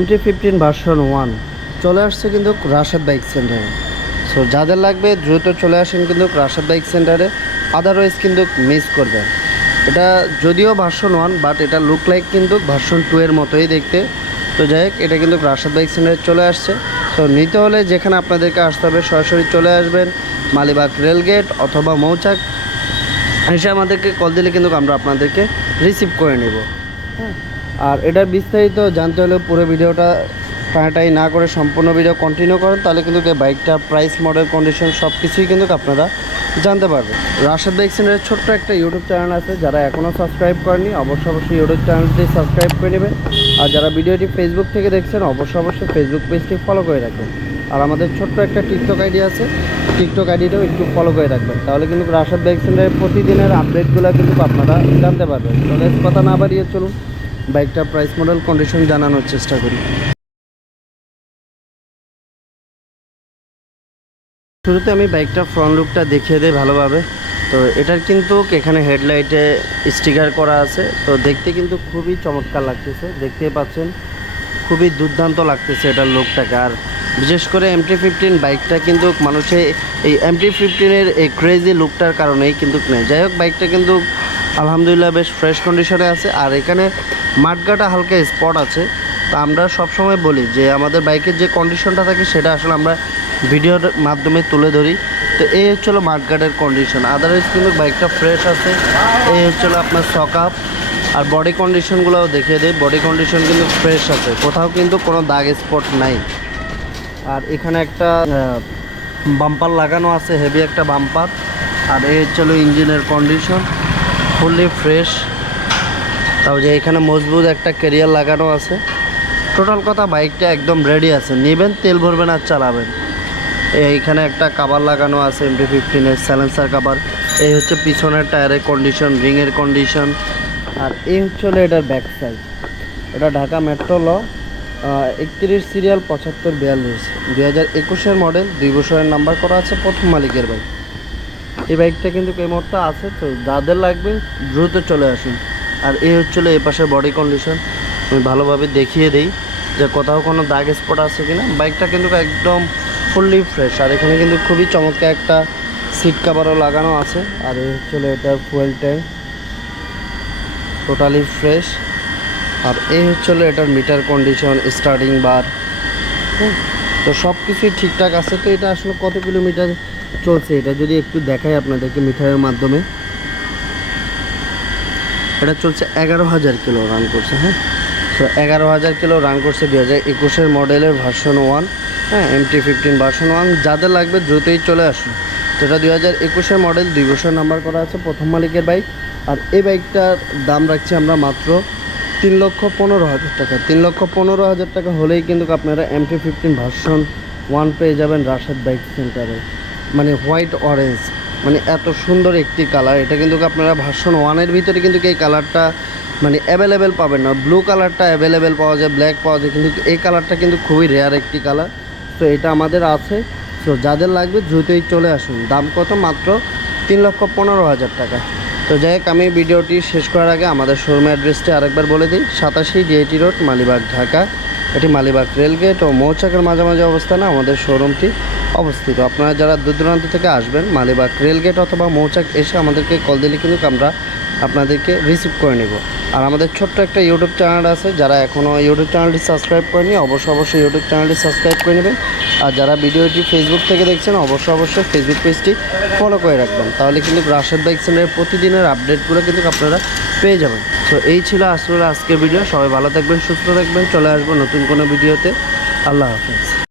MT-15 version 1 চলে আসছে কিন্তু রাশেদ বাইক সেন্টারে। সো যাদের লাগবে দ্রুত চলে আসেন কিন্তু রাশেদ বাইক সেন্টারে, আদারওয়াইজ কিন্তু মিস করবেন। এটা যদিও ভার্সন 1 বাট এটা লুক লাইক কিন্তু ভার্সন 2 এর মতোই দেখতে। তো যাই হোক, এটা কিন্তু রাশেদ বাইক সেন্টারে চলে আসছে। তো নিতে হলে যেখানে আপনাদেরকে আসতে হবে সরাসরি চলে আসবেন মালিবাগ রেলগেট অথবা মৌচাক, এসে আমাদেরকে কল দিলে কিন্তু আমরা আপনাদেরকে রিসিভ করে নেব। হ্যাঁ, আর এটার বিস্তারিত জানতে হলে পুরো ভিডিওটা টানাটাই না করে সম্পূর্ণ ভিডিও কন্টিনিউ করেন, তাহলে কিন্তু বাইকটার প্রাইস, মডেল, কন্ডিশন সব কিছুই কিন্তু আপনারা জানতে পারবেন। রাশেদ বাইক সেন্টারের ছোট্ট একটা ইউটিউব চ্যানেল আছে, যারা এখনও সাবস্ক্রাইব করেনি অবশ্যই ইউটিউব চ্যানেলটি সাবস্ক্রাইব করে নেবেন। আর যারা ভিডিওটি ফেসবুক থেকে দেখছেন অবশ্যই ফেসবুক পেজটি ফলো করে রাখবেন। আর আমাদের ছোট্ট একটা টিকটক আইডি আছে, টিকটক আইডিটাও একটু ফলো করে রাখবেন, তাহলে কিন্তু রাশেদ বাইক সেন্টারের প্রতিদিনের আপডেটগুলো কিন্তু আপনারা জানতে পারবেন। তাহলে কথা না বাড়িয়ে চলুন বাইকটার প্রাইস, মডেল, কন্ডিশন জানানোর চেষ্টা করি। শুরুতে আমি বাইকটার ফ্রন্ট লুকটা দেখিয়ে দিই ভালোভাবে। তো এটার কিন্তু এখানে হেডলাইটে স্টিকার করা আছে, তো দেখতে কিন্তু খুবই চমৎকার লাগতেছে, দেখতেই পাচ্ছেন খুবই দুর্দান্ত লাগতেছে এটার লুকটাকে। আর বিশেষ করে MT-15 বাইকটা কিন্তু মানুষে এই MT-15-এর এই ক্রেজি লুকটার কারণেই কিন্তু নেয়। যাই হোক, বাইকটা কিন্তু আলহামদুলিল্লাহ বেশ ফ্রেশ কন্ডিশনে আছে। আর এখানে মাঠগাটা হালকা স্পট আছে। তো আমরা সবসময় বলি যে আমাদের বাইকের যে কন্ডিশনটা থাকে সেটা আসলে আমরা ভিডিওর মাধ্যমে তুলে ধরি। তো এই হচ্ছিলো মাঠগাটের কন্ডিশন, আদারওয়াইজ কিন্তু বাইকটা ফ্রেশ আছে। এই হচ্ছিলো আপনার সকাপ আর বডি কন্ডিশনগুলোও দেখিয়ে দেয়। বডি কন্ডিশন কিন্তু ফ্রেশ আছে, কোথাও কিন্তু কোনো দাগ স্পট নাই। আর এখানে একটা বাম্পার লাগানো আছে, হেভি একটা বাম্পার। আর এই হচ্ছিলো ইঞ্জিনের কন্ডিশন ফুললি ফ্রেশ। তাও যে এখানে মজবুত একটা ক্যারিয়ার লাগানো আছে। টোটাল কথা বাইকটা একদম রেডি আছে, নেবেন, তেল ভরবেন আর চালাবেন। এইখানে একটা কাভার লাগানো আছে MT-15-এর সাইলেন্সার কাভার। এই হচ্ছে পিছনের টায়ারের কন্ডিশন, রিংয়ের কন্ডিশন। আর এই হচ্ছে এটার ব্যাক সাইড। এটা ঢাকা মেট্রো ল 31 সিরিয়াল 7542 2021-এর মডেল, 2 বছরের নাম্বার করা আছে, প্রথম মালিকের বাইক। এই বাইকটা কিন্তু এই মুহূর্তে আছে। তো যাদের লাগবে দ্রুত চলে আসুন। আর এই হচ্ছিলো এই পাশের বডি কন্ডিশন, আমি ভালোভাবে দেখিয়ে দিই যে কোথাও কোনো দাগ স্পট আছে কিনা। বাইকটা কিন্তু একদম ফুললি ফ্রেশ। আর এখানে কিন্তু খুবই চমৎকার একটা সিট কাভারও লাগানো আছে। আর এই হচ্ছিলো এটার ফুয়েল ট্যাঙ্ক, টোটালি ফ্রেশ। আর এই হচ্ছিলো এটার মিটার কন্ডিশন, স্টার্টিং বার। তো সব কিছুই ঠিকঠাক আছে। তো এটা আসলে কত কিলোমিটার চলছে এটা যদি একটু দেখাই আপনাদেরকে মিটারের মাধ্যমে। এটা চলছে 11,000 কিলো রান করছে। হ্যাঁ, তো 11,000 কিলো রান করছে 2021-এর মডেলের ভার্সন 1। হ্যাঁ, MT-15 ভার্সন 1 যাদের লাগবে দ্রুতই চলে আসুন। তো এটা 2021-এর মডেল, 2 বছর নাম্বার করা আছে, প্রথম মালিকের বাইক। আর এই বাইকটার দাম রাখছি আমরা মাত্র 3,15,000 টাকা। 3,15,000 টাকা হলেই কিন্তু আপনারা MT-15 ভার্সন 1 পেয়ে যাবেন রাশেদ বাইক সেন্টারে। মানে হোয়াইট অরেঞ্জ, মানে এত সুন্দর একটি কালার। এটা কিন্তু আপনারা ভার্সন 1-এর ভিতরে কিন্তু এই কালারটা মানে অ্যাভেলেবেল পাবেন না। ব্লু কালারটা অ্যাভেলেবেল পাওয়া যায়, ব্ল্যাক পাওয়া যায়, কিন্তু এই কালারটা কিন্তু খুবই রেয়ার একটি কালার। তো এটা আমাদের আছে। সো যাদের লাগবে দ্রুতই চলে আসুন। দাম কত? মাত্র 3,15,000 টাকা। তো যাই হোক, আমি ভিডিওটি শেষ করার আগে আমাদের শোরুম অ্যাড্রেসটি আরেকবার বলে দিই। 87 DIT রোড, মালিবাগ, ঢাকা। এটি মালিবাগ রেলগেট ও মৌচাকের মাঝামাঝি অবস্থানে আমাদের শোরুমটি অবস্থিত। আপনারা যারা দূর দূরান্ত থেকে আসবেন মালিবাগ রেলগেট অথবা মৌচাক এসে আমাদেরকে কল দিলে কিন্তু আমরা আপনাদেরকে রিসিভ করে নেব। আর আমাদের ছোট্ট একটা ইউটিউব চ্যানেল আছে, যারা এখনও ইউটিউব চ্যানেলটি সাবস্ক্রাইব করেনি অবশ্যই ইউটিউব চ্যানেলটি সাবস্ক্রাইব করে নেবেন। আর যারা ভিডিওটি ফেসবুক থেকে দেখছেন অবশ্যই ফেসবুক পেজটি ফলো করে রাখবেন, তাহলে কিন্তু রাশেদ বাইক সেন্টারের প্রতিদিনের আপডেটগুলো কিন্তু আপনারা পেয়ে যাবেন। তো এই ছিল আসলে আজকের ভিডিও। সবাই ভালো থাকবেন, সুস্থ থাকবেন। চলে আসবো নতুন কোনো ভিডিওতে। আল্লাহ হাফেজ।